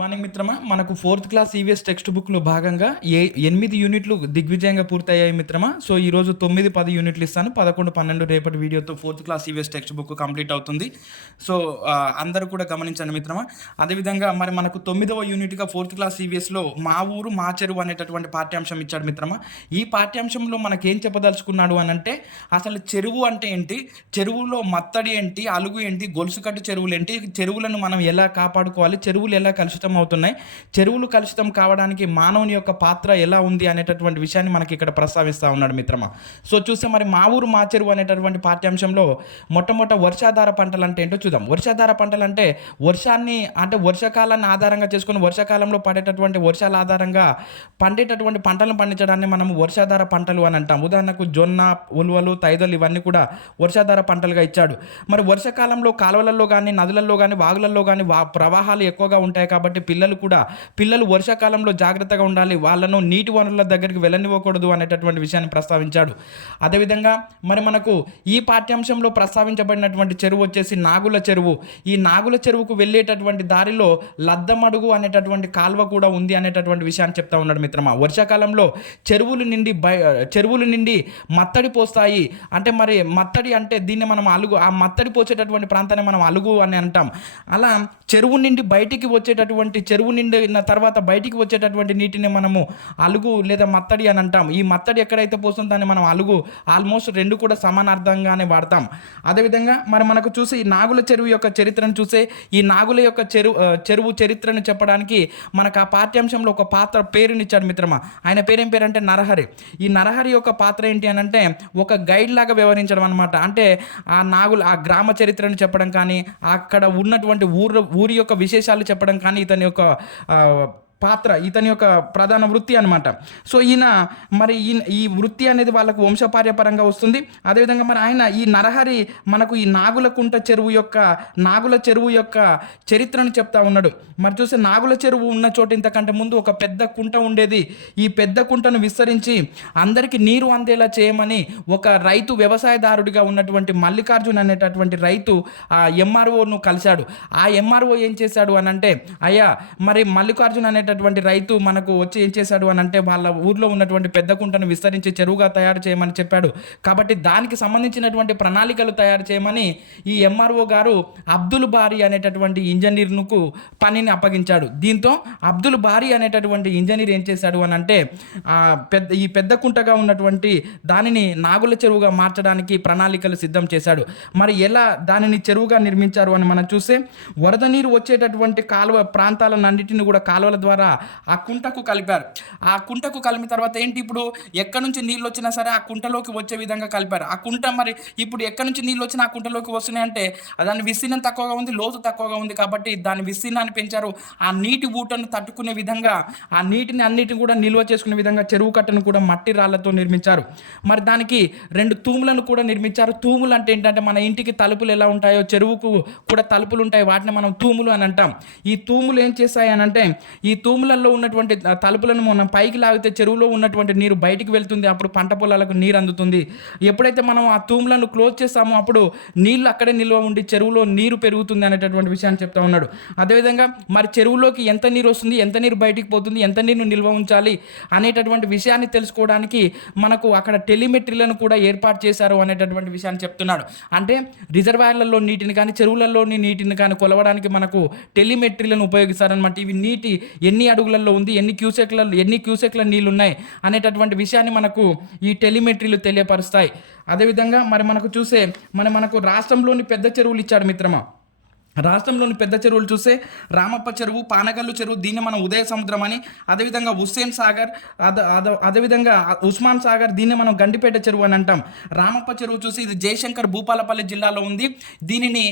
Morning మిత్రమా, మనకు fourth class EVS text బుక్లో భాగంగా 8 యూనిట్లు దిగ్విజయంగా పూర్తయ్యాయి మిత్రమా. సో ఈరోజు 9-10 యూనిట్లు ఇస్తాను. 11-12 రేపటి వీడియోతో fourth class EVS text book complete అవుతుంది. సో అందరూ కూడా గమనించండి మిత్రమా. అదేవిధంగా మరి మనకు 9వ యూనిట్గా ఫోర్త్ క్లాస్ ఈవీఎస్లో మా ఊరు మా చెరువు అనేటటువంటి పాఠ్యాంశం ఇచ్చాడు మిత్రమా. ఈ పాఠ్యాంశంలో మనకేం చెప్పదలుచుకున్నాడు అని అంటే, అసలు చెరువు అంటే ఏంటి, చెరువులో మత్తడి ఏంటి, అలుగు ఏంటి, గొలుసుకట్టు చెరువులు ఏంటి, చెరువులను మనం ఎలా కాపాడుకోవాలి, చెరువులు ఎలా కలుషితం అవుతున్నాయి, చెరువులు కలుషితం కావడానికి మానవుని యొక్క పాత్ర ఎలా ఉంది అనేటటువంటి విషయాన్ని మనకి ఇక్కడ ప్రస్తావిస్తూ ఉన్నాడు మిత్రమా. సో చూస్తే మరి మా ఊరు మా చెరువు అనేటటువంటి పాఠ్యాంశంలో మొట్టమొదట వర్షాధార పంటలు అంటే ఏంటో చూద్దాం. వర్షాధార పంటలు అంటే వర్షాన్ని అంటే వర్షాకాలాన్ని ఆధారంగా చేసుకుని వర్షాకాలంలో పడేటటువంటి వర్షాల ఆధారంగా పండేటటువంటి పంటలను పండించడాన్ని మనం వర్షాధార పంటలు అని అంటాం. ఉదాహరణకు జొన్న, ఉలువలు, తైదలు ఇవన్నీ కూడా వర్షాధార పంటలుగా ఇచ్చాడు. మరి వర్షాకాలంలో కాలువలలో కానీ, నదులలో కానీ, వాగులలో కానీ ప్రవాహాలు ఎక్కువగా ఉంటాయి కాబట్టి పిల్లలు వర్షాకాలంలో జాగ్రత్తగా ఉండాలి, వాళ్ళను నీటి వనరుల దగ్గరికి వెళ్ళనివ్వకూడదు అనేటటువంటి విషయాన్ని ప్రస్తావించాడు. అదేవిధంగా మరి మనకు ఈ పాఠ్యాంశంలో ప్రస్తావించబడినటువంటి చెరువు వచ్చేసి నాగుల చెరువు. ఈ నాగుల చెరువుకు వెళ్ళేటటువంటి దారిలో లద్దమడుగు అనేటటువంటి కాల్వ కూడా ఉంది అనేటటువంటి విషయాన్ని చెప్తా ఉన్నాడు మిత్రమా. వర్షాకాలంలో చెరువులు నిండి మత్తడి పోస్తాయి. అంటే మరి మత్తడి అంటే దీన్ని మనం అలుగు, ఆ మత్తడి పోసేటటువంటి ప్రాంతాన్ని మనం అలుగు అని అంటాం. అలా చెరువు నుండి బయటికి వచ్చేటటువంటి, చెరువు నిండిన తర్వాత బయటికి వచ్చేటటువంటి నీటిని మనము అలుగు లేదా మత్తడి అని అంటాం. ఈ మత్తడి ఎక్కడైతే పోస్తుందో దాన్ని మనం అలుగు, ఆల్మోస్ట్ రెండు కూడా సమానార్థంగానే వాడతాం. అదేవిధంగా మరి మనకు చూసి ఈ నాగుల చెరువు యొక్క చరిత్రను చూసే, ఈ నాగుల యొక్క చెరువు చరిత్రను చెప్పడానికి మనకు ఆ పాఠ్యాంశంలో ఒక పాత్ర పేరునిచ్చాడు మిత్రమా. ఆయన పేరేం పేరు అంటే నరహరి. ఈ నరహరి యొక్క పాత్ర ఏంటి అని అంటే ఒక గైడ్ లాగా వ్యవహరించడం అనమాట. అంటే ఆ గ్రామ చరిత్రను చెప్పడం కానీ, అక్కడ ఉన్నటువంటి ఊరి యొక్క విశేషాలు చెప్పడం కానీ ఇతని యొక్క పాత్ర, ఇతని యొక్క ప్రధాన వృత్తి అనమాట. సో ఈ వృత్తి అనేది వాళ్ళకు వంశపార్యపరంగా వస్తుంది. అదేవిధంగా మరి ఆయన ఈ నరహరి మనకు ఈ నాగుల చెరువు యొక్క చరిత్రను చెప్తా ఉన్నాడు. మరి చూస్తే నాగుల చెరువు ఉన్న చోట ఇంతకంటే ముందు ఒక పెద్ద కుంట ఉండేది. ఈ పెద్ద కుంటను విస్తరించి అందరికీ నీరు అందేలా చేయమని ఒక రైతు, వ్యవసాయదారుడిగా ఉన్నటువంటి మల్లికార్జున్ అనేటటువంటి రైతు ఆ ఎంఆర్ఓను కలిశాడు. ఆ ఎంఆర్ఓ ఏం చేశాడు అని అంటే, అయ్యా మరి మల్లికార్జున్ అనేటటువంటి రైతు మనకు వచ్చి ఏం చేశాడు అని అంటే, వాళ్ళ ఊర్లో ఉన్నటువంటి పెద్ద కుంటను విస్తరించి చెరువుగా తయారు చేయమని చెప్పాడు. కాబట్టి దానికి సంబంధించినటువంటి ప్రణాళికలు తయారు చేయమని ఈ ఎంఆర్ఓ గారు అబ్దుల్ బారీ అనేటటువంటి ఇంజనీర్కు పనిని అప్పగించాడు. దీంతో అబ్దుల్ బారీ అనేటటువంటి ఇంజనీర్ ఏం చేశాడు అని అంటే, ఈ పెద్ద కుంటగా ఉన్నటువంటి దానిని నాగుల చెరువుగా మార్చడానికి ప్రణాళికలు సిద్ధం చేశాడు. మరి ఎలా దానిని చెరువుగా నిర్మించారు అని మనం చూస్తే, వరద నీరు వచ్చేటటువంటి కాలువ ప్రాంతాలన్నింటినీ కూడా కాలువల ద్వారా ఆ కుంటకు కలిపారు. ఆ కుంటకు కలిపిన తర్వాత ఏంటి, ఇప్పుడు ఎక్కడి నుంచి నీళ్ళు వచ్చినా సరే ఆ కుంటలోకి వచ్చే విధంగా కలిపారు. ఆ కుంట మరి ఇప్పుడు ఎక్కడి నుంచి నీళ్ళు వచ్చినా ఆ కుంటలోకి వస్తున్నాయి అంటే దాని విస్తీర్ణం తక్కువగా ఉంది, లోతు తక్కువగా ఉంది. కాబట్టి దాని విస్తీర్ణాన్ని పెంచారు. ఆ నీటి ఊటను తట్టుకునే విధంగా, ఆ నీటిని అన్నిటిని కూడా నిల్వ చేసుకునే విధంగా చెరువు కట్టను కూడా మట్టి రాళ్లతో నిర్మించారు. మరి దానికి 2 తూములను కూడా నిర్మించారు. తూములు అంటే ఏంటంటే, మన ఇంటికి తలుపులు ఎలా ఉంటాయో చెరువుకు కూడా తలుపులు ఉంటాయి, వాటిని మనం తూములు అని అంటాం. ఈ తూములు ఏం చేస్తాయి అని అంటే, ఈ తూములలో ఉన్నటువంటి తలుపులను మనం పైకి లాగితే చెరువులో ఉన్నటువంటి నీరు బయటికి వెళ్తుంది. అప్పుడు పంట పొలాలకు నీరు అందుతుంది. ఎప్పుడైతే మనం ఆ తూములను క్లోజ్ చేస్తామో అప్పుడు నీళ్ళు అక్కడే నిల్వ ఉండి చెరువులో నీరు పెరుగుతుంది అనేటటువంటి విషయాన్ని చెప్తా ఉన్నాడు. అదేవిధంగా మరి చెరువులోకి ఎంత నీరు వస్తుంది, ఎంత నీరు బయటికి పోతుంది, ఎంత నీరు నిల్వ ఉంచాలి అనేటటువంటి విషయాన్ని తెలుసుకోవడానికి మనకు అక్కడ టెలిమెట్రీలను కూడా ఏర్పాటు చేశారు అనేటటువంటి విషయాన్ని చెప్తున్నాడు. అంటే రిజర్వాయర్లలో నీటిని కానీ, చెరువులలోని నీటిని కానీ కొలవడానికి మనకు టెలిమెట్రీలను ఉపయోగిస్తారనమాట. ఇవి నీటి ఎన్ని అడుగులలో ఉంది, ఎన్ని క్యూసెక్ల నీళ్ళు ఉన్నాయి అనేటటువంటి విషయాన్ని మనకు ఈ టెలిమెట్రీలు తెలియపరుస్తాయి. అదేవిధంగా మరి మనకు చూసే మనకు రాష్ట్రంలోని పెద్ద చెరువులు ఇచ్చాడు మిత్రమా. రాష్ట్రంలోని పెద్ద చెరువులు చూస్తే రామప్ప చెరువు, పానగల్లు చెరువు, దీన్ని మనం ఉదయ సముద్రం అని, అదేవిధంగా హుస్సేన్ సాగర్, అదేవిధంగా ఉస్మాన్ సాగర్, దీన్ని మనం గండిపేట చెరువు అని అంటాం. రామప్ప చెరువు చూసి ఇది జయశంకర్ భూపాలపల్లి జిల్లాలో ఉంది. దీనిని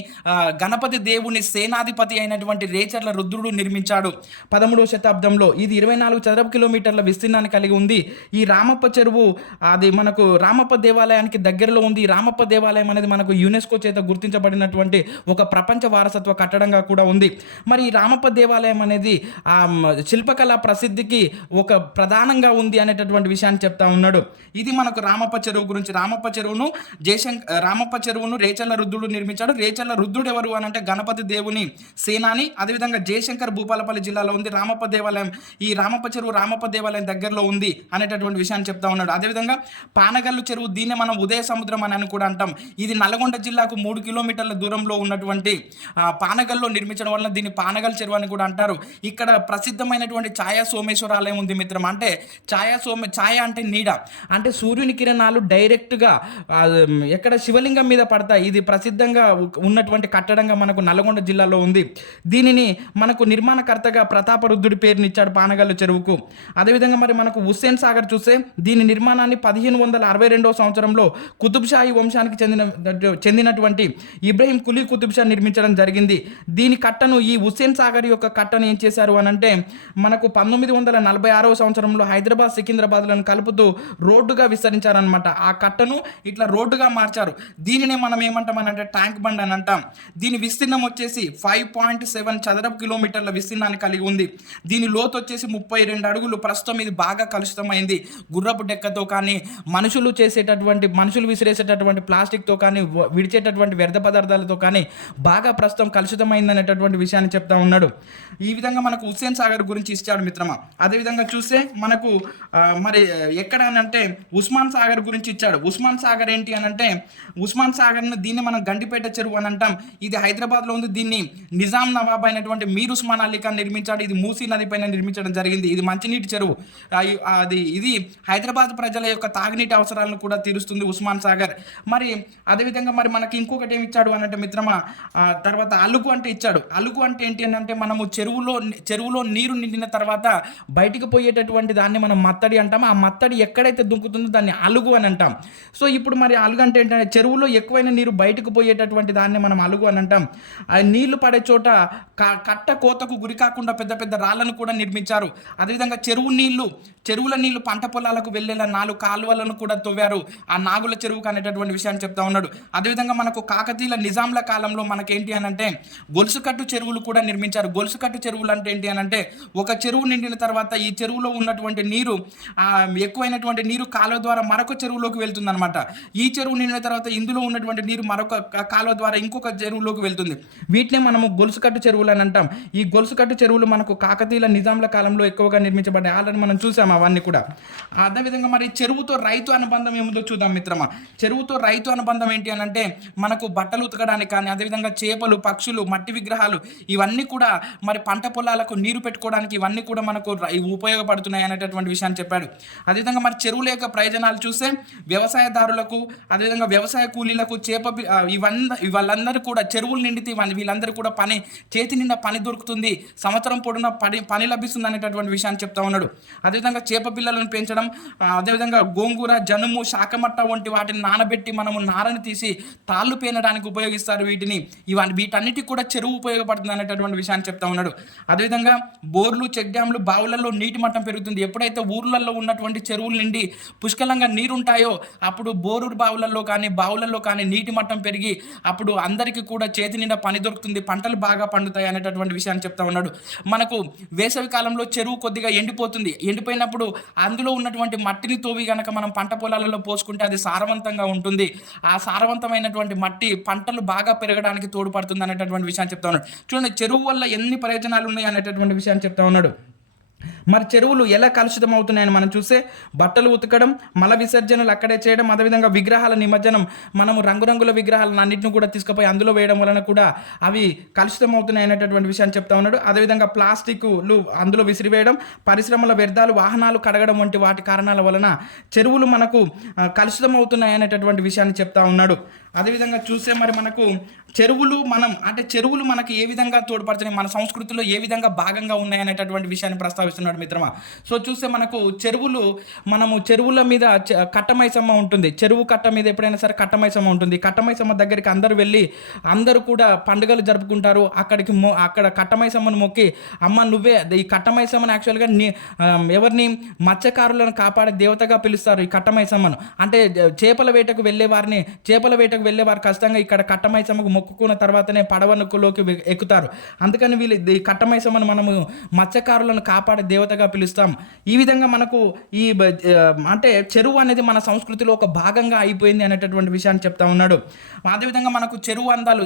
గణపతి దేవుని సేనాధిపతి అయినటువంటి రేచర్ల రుద్రుడు నిర్మించాడు 13వ శతాబ్దంలో. ఇది 24 చదరపు కిలోమీటర్ల విస్తీర్ణాన్ని కలిగి ఉంది. ఈ రామప్ప చెరువు అది మనకు రామప్ప దేవాలయానికి దగ్గరలో ఉంది. రామప్ప దేవాలయం అనేది మనకు యునెస్కో చేత గుర్తించబడినటువంటి ఒక ప్రపంచ వారసత్వ వారసత్వ కట్టడంగా కూడా ఉంది. మరి ఈ రామప్ప దేవాలయం అనేది శిల్పకళ ప్రసిద్ధికి ఒక ప్రధానంగా ఉంది అనేటటువంటి విషయాన్ని చెప్తా ఉన్నాడు. ఇది మనకు రామప్ప చెరువు గురించి. రామప్ప చెరువును రేచల్ల రుద్రుడు నిర్మించాడు. రేచల్ల రుద్రుడు ఎవరు అని అంటే గణపతి దేవుని సేనాని. అదేవిధంగా జయశంకర్ భూపాలపల్లి జిల్లాలో ఉంది రామప్ప దేవాలయం. ఈ రామప్ప చెరువు రామప్ప దేవాలయం దగ్గరలో ఉంది అనేటటువంటి విషయాన్ని చెప్తా ఉన్నాడు. అదేవిధంగా పానగల్లు చెరువు, దీన్ని మనం ఉదయ సముద్రం అని కూడా అంటాం. ఇది నల్గొండ జిల్లాకు 3 కిలోమీటర్ల దూరంలో ఉన్నటువంటి పానగల్లో నిర్మించడం వలన దీన్ని పానగల్ చెరువు అని కూడా అంటారు. ఇక్కడ ప్రసిద్ధమైనటువంటి ఛాయా సోమేశ్వర ఆలయం ఉంది మిత్రం. అంటే ఛాయ అంటే నీడ, అంటే సూర్యుని కిరణాలు డైరెక్ట్గా ఎక్కడ శివలింగం మీద పడతాయి. ఇది ప్రసిద్ధంగా ఉన్నటువంటి కట్టడంగా మనకు నల్గొండ జిల్లాలో ఉంది. దీనిని మనకు నిర్మాణకర్తగా ప్రతాపరుద్రుడి పేరునిచ్చాడు పానగల్లు చెరువుకు. అదేవిధంగా మరి మనకు హుస్సేన్ సాగర్ చూస్తే దీని నిర్మాణాన్ని 1562 సంవత్సరంలో కుతుబ్షాహీ వంశానికి చెందినటువంటి ఇబ్రహీం కులీ కుతుబ్ షా నిర్మించడం జరిగింది. దీని కట్టను, ఈ హుస్సేన్ సాగర్ యొక్క కట్టను ఏం చేశారు అని అంటే మనకు 1946 సంవత్సరంలో హైదరాబాద్ సికింద్రాబాద్లను కలుపుతూ రోడ్డుగా విస్తరించారనమాట. ఆ కట్టను ఇట్లా రోడ్డుగా మార్చారు. దీనినే మనం ఏమంటామనంటే ట్యాంక్ బండ్ అని అంటాం. దీని విస్తీర్ణం వచ్చేసి 5.7 చదరపు కిలోమీటర్ల విస్తీర్ణాన్ని కలిగి ఉంది. దీని లోతు వచ్చేసి 32 అడుగులు. ప్రస్తుతం ఇది బాగా కలుషితమైంది. గుర్రపు డెక్కతో కానీ, మనుషులు విసిరేసేటటువంటి ప్లాస్టిక్తో కానీ, విడిచేటటువంటి వ్యర్థ పదార్థాలతో కానీ బాగా ప్రస్తుతం కలుషితమైంది అనేటటువంటి విషయాన్ని చెప్తా ఉన్నాడు. ఈ విధంగా మనకు హుస్సేన్ సాగర్ గురించి ఇచ్చాడు మిత్రమా. అదేవిధంగా చూస్తే మనకు మరి ఎక్కడ అనంటే ఉస్మాన్ సాగర్ గురించి ఇచ్చాడు. ఉస్మాన్ సాగర్ ఏంటి అని అంటే ఉస్మాన్ సాగర్ను దీన్ని మనం గండిపేట చెరువు అని అంటాం. ఇది హైదరాబాద్లో ఉంది. దీన్ని నిజాం నవాబ్ అయినటువంటి మీర్ ఉస్మాన్ అలీ ఖాన్ నిర్మించాడు. ఇది మూసీ నది పైన నిర్మించడం జరిగింది. ఇది మంచినీటి చెరువు. ఇది హైదరాబాద్ ప్రజల యొక్క తాగునీటి అవసరాలను కూడా తీరుస్తుంది ఉస్మాన్ సాగర్. మరి అదేవిధంగా మరి మనకి ఇంకొకటి ఏమి ఇచ్చాడు అని అంటే మిత్రమా, తర్వాత అలుగు అంటే ఇచ్చాడు. అలుగు అంటే ఏంటి అని అంటే మనము చెరువులో నీరు నిండిన తర్వాత బయటికి పోయేటటువంటి దాన్ని మనం మత్తడి అంటాం. ఆ మత్తడి ఎక్కడైతే దుంకుతుందో దాన్ని అలుగు అని అంటాం. సో ఇప్పుడు మరి అలుగు అంటే ఏంటంటే చెరువులో ఎక్కువైన నీరు బయటకు పోయేటటువంటి దాన్ని మనం అలుగు అని అంటాం. ఆ నీళ్లు పడే చోట కట్ట కోతకు గురి కాకుండా పెద్ద పెద్ద రాళ్లను కూడా నిర్మించారు. అదేవిధంగా చెరువుల నీళ్లు పంట పొలాలకు వెళ్ళేలా 4 కాలువలను కూడా తవ్వారు. ఆ నాగుల చెరువుకు అనేటటువంటి విషయాన్ని చెప్తా ఉన్నాడు. అదేవిధంగా మనకు కాకతీయుల నిజాంల కాలంలో మనకేంటి అని అంటే గొలుసుకట్టు చెరువులు కూడా నిర్మించారు. గొలుసుకట్టు చెరువులు అంటే ఏంటి అని అంటే ఒక చెరువు నిండిన తర్వాత ఈ చెరువులో ఉన్నటువంటి నీరు ఎక్కువైనటువంటి నీరు కాలువ ద్వారా మరొక చెరువులోకి వెళ్తుంది అనమాట. ఈ చెరువు నిండిన తర్వాత ఇందులో ఉన్నటువంటి నీరు మరొక కాలువ ద్వారా ఇంకొక చెరువులోకి వెళ్తుంది. వీటినే మనము గొలుసుకట్టు చెరువులు అని అంటాం. ఈ గొలుసుకట్టు చెరువులు మనకు కాకతీయుల నిజాంల కాలంలో ఎక్కువగా నిర్మించబడ్డాయి. ఆల్రెడీ మనం చూసాము అవన్నీ కూడా. అదేవిధంగా మరి చెరువుతో రైతు అనుబంధం ఏముందో చూద్దాం మిత్రమా. చెరువుతో రైతు అనుబంధం ఏంటి అని అంటే మనకు బట్టలు ఉతకడానికి కానీ, అదేవిధంగా చేపలు, పక్షులు, మట్టి విగ్రహాలు ఇవన్నీ కూడా మరి పంట పొలాలకు నీరు పెట్టుకోవడానికి ఇవన్నీ కూడా మనకు ఉపయోగపడుతున్నాయి అనేటటువంటి విషయాన్ని చెప్పాడు. అదేవిధంగా మరి చెరువుల యొక్క ప్రయోజనాలు చూస్తే వ్యవసాయదారులకు, అదేవిధంగా వ్యవసాయ కూలీలకు, వాళ్ళందరూ కూడా చెరువులు నిండితే వీళ్ళందరూ కూడా చేతి నిండా పని దొరుకుతుంది, సంవత్సరం పొడున పని లభిస్తుంది అనేటటువంటి విషయాన్ని చెప్తా ఉన్నాడు. అదేవిధంగా చేప పిల్లలను పెంచడం, అదేవిధంగా గోంగూర, జనుము, శాకమట్ట వంటి వాటిని నానబెట్టి మనము నారని తీసి తాళ్ళు పేనడానికి ఉపయోగిస్తారు. వీటన్నిటికి కూడా చెరువు ఉపయోగపడుతుంది అనేటటువంటి విషయాన్ని చెప్తా ఉన్నాడు. అదేవిధంగా బోర్లు, చెక్ డ్యామ్లు, బావులలో నీటి మట్టం పెరుగుతుంది. ఎప్పుడైతే ఊర్లలో ఉన్నటువంటి చెరువుల నుండి పుష్కలంగా నీరుంటాయో అప్పుడు బోరు బావులలో కానీ నీటి మట్టం పెరిగి అప్పుడు అందరికీ కూడా చేతి నిండా పని దొరుకుతుంది, పంటలు బాగా పండుతాయి అనేటటువంటి విషయాన్ని చెప్తా ఉన్నాడు. మనకు వేసవి కాలంలో చెరువు కొద్దిగా ఎండిపోయినప్పుడు అందులో ఉన్నటువంటి మట్టిని తోవి గనక మనం పంట పొలాలలో పోసుకుంటే అది సారవంతంగా ఉంటుంది. ఆ సారవంతమైనటువంటి మట్టి పంటలు బాగా పెరగడానికి తోడ్పడుతుంది అనేటటువంటి విషయాన్ని చెప్తా ఉన్నాడు. చూడండి, చెరువు వల్ల ఎన్ని ప్రయోజనాలు ఉన్నాయి అనేటటువంటి విషయాన్ని చెప్తా ఉన్నాడు. మరి చెరువులు ఎలా కలుషితం అవుతున్నాయని మనం చూస్తే బట్టలు ఉతకడం, మల విసర్జనలు అక్కడే చేయడం, అదేవిధంగా విగ్రహాల నిమజ్జనం, మనము రంగురంగుల విగ్రహాలను అన్నింటిని కూడా తీసుకుపోయి అందులో వేయడం వలన కూడా అవి కలుషితం అవుతున్నాయి అనేటటువంటి విషయాన్ని చెప్తా ఉన్నాడు. అదేవిధంగా ప్లాస్టిక్లు అందులో విసిరివేయడం, పరిశ్రమల వ్యర్థాలు, వాహనాలు కడగడం వంటి వాటి కారణాల వలన చెరువులు మనకు కలుషితం అవుతున్నాయి అనేటటువంటి విషయాన్ని చెప్తా ఉన్నాడు. అదేవిధంగా చూస్తే మరి మనకు చెరువులు మనకి ఏ విధంగా తోడ్పడుతున్నాయి, మన సంస్కృతిలో ఏ విధంగా భాగంగా ఉన్నాయి అనేటటువంటి విషయాన్ని ప్రస్తావిస్తున్నాడు మిత్రమా. సో చూస్తే మనకు చెరువుల మీద కట్టమైసమ్మ ఉంటుంది. చెరువు కట్ట మీద ఎప్పుడైనా సరే కట్టమైసమ్మ ఉంటుంది. కట్టమైసమ్మ దగ్గరికి అందరూ కూడా పండుగలు జరుపుకుంటారు. అక్కడ కట్టమైసమ్మను మొక్కి, అమ్మ నువ్వే ఈ కట్టమైసమ్మను యాక్చువల్గా ఎవరిని మత్స్యకారులను కాపాడే దేవతగా పిలుస్తారు. ఈ కట్టమైసమ్మను అంటే చేపల వేటకు వెళ్ళే వారిని, చేపల వేటకు వెళ్ళే వారు ఖచ్చితంగా ఇక్కడ కట్టమైసమ్మకు మొక్కుకున్న తర్వాతనే పడవలోకి ఎక్కుతారు. అందుకని వీళ్ళు ఈ కట్టమైసమ్మను మనము మత్స్యకారులను కాపాడే దేవతగా పిలుస్తాం. ఈ విధంగా మనకు ఈ అంటే చెరువు అనేది మన సంస్కృతిలో ఒక భాగంగా అయిపోయింది అనేటటువంటి విషయాన్ని చెప్తా ఉన్నాడు. అదేవిధంగా మనకు చెరువు అందాలు